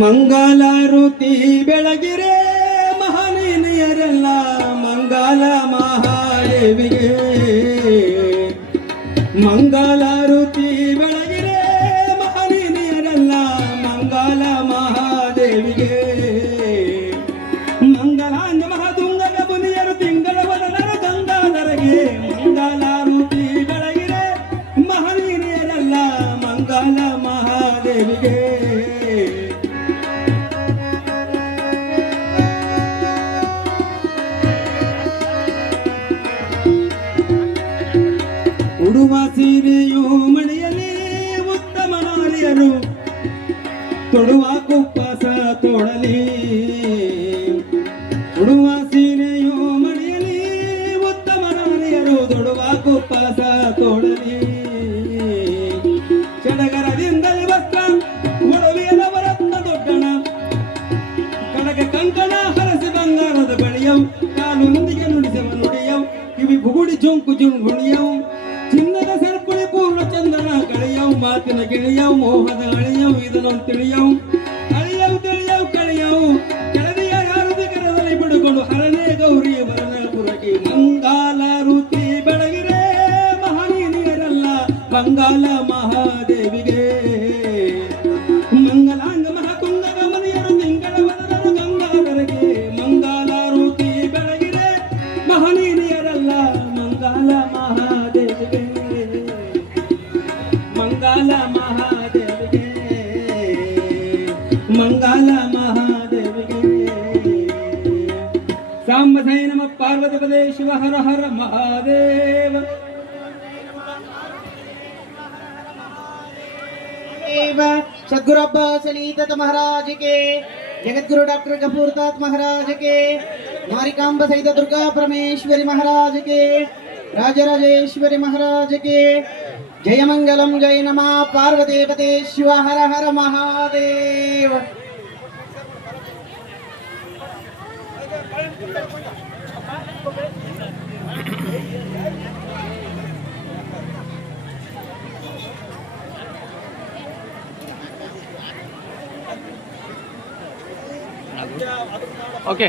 ಮಂಗಲಾರುತಿ ಬೆಳಗಿರೆ ಮಹನೀಯರೆಲ್ಲ ಮಂಗಲ ಮಹಾದೇವಿಗೆ. ಮಂಗಲಾರುತಿ ಬೆಳಗಿರೆ ಮಹನೀಯರೆಲ್ಲ ಮಂಗಲ ಮಹಾದೇವಿಗೆ. ಮಂಗಲಾಂಗ ಮಹದುಂಗಗ ಮುನಿಯರು ತಿಂಗಳ ವದನರ ಗಂಗಾಧರಗೆ. ಮಂಗಲಾರುತಿ ಬೆಳಗಿರೆ ಮಹನೀಯರೆಲ್ಲ ಮಂಗಲ ಮಹಾದೇವಿಗೆ. ಉಡುವ ಸೀರೆಯು ಮಳೆಯಲಿ ಉತ್ತಮ ನಾರಿಯರು ತೊಡುವ ಕುಪ್ಪಸ ತೋಡಲಿ. ಉಡುವ ಸೀರೆಯು ಮಳೆಯಲಿ ಉತ್ತಮ ನಾರಿಯರು ತೊಡುವ ಕುಪ್ಪಸ ತೋಡಲಿ. ಸಡಗರದಿಂದಲೇ ವಸ್ತ್ರ ಒಡವೆಯಲವರತ್ನ ದೊಡ್ಡಣ ಕನಕ ಕಂಕಣ ಹರಸಿ ಬಂಗಾರದ ಬಳಿಯವು. ಕಾಲೊಂದಿಗೆ ನುಡಿಸವ ನುಡಿಯವು ಕಿವಿ ಬುಗುಡಿ ಜೊಂಕು ಜುಂಗುಣಿಯವು. ಚಿನ್ನದ ಸರ್ಪುಳಿ ಪೂರ್ಣ ಚಂದನ ಕಳೆಯವು. ಮಾತಿನ ಗೆಳೆಯವು ಮೋಹದ ಅಳೆಯವು ಇದನ್ನು ತಿಳಿಯವು. ಅಳೆಯವು ತಿಳಿಯವು ಕಳೆಯವು ಕೆಳದಿಯ ಯಾರದಿ ಕರದಲ್ಲಿ ಬಿಡುಕೊಂಡು ಹರನೇ ಗೌರಿ ವರನಪುರಕ್ಕೆ. ಮಂಗಲಾರುತಿ ಬೆಳಗಿರೆ ಮಹನೀಯರೆಲ್ಲ ಮಂಗಲ ಮಹಾದೇವಿಗೆ. ಮಂಗಲಾಂಗ ಮಹಕುಂಗಗ ಮನೆಯರು ತಿಂಗಳ ವದನರು ಗಂಗಾಧರಗೆ. ಮಂಗಲಾರುತಿ ಬೆಳಗಿರೆ ಮಹನೀಯರೆಲ್ಲ ಮಂಗಲ ಮಹಾದೇವಿಗೆ. ಮಂಗಲ ಮಹಾದೇವಿಗೆ. ಮಂಗಲ ಮಹಾದೇವಿಗೆ. ಸಾಂಬ ಸೈ ನಮ ಪಾರ್ವತಿ ಪದೇ ಶಿವ ಹರ ಹರ ಮಹಾದೇವ. सदगुरु अब्बास अली दत्त महाराज के, जगतगुरु डॉक्टर कपूर दत्त महाराज के, मारिकांब सहित दुर्गा परमेश्वरी महाराज के, राजराजेश्वरी महाराज के. जय मंगलम जय नमः पार्वती पते शिव हर हर महादेव. ಓಕೆ.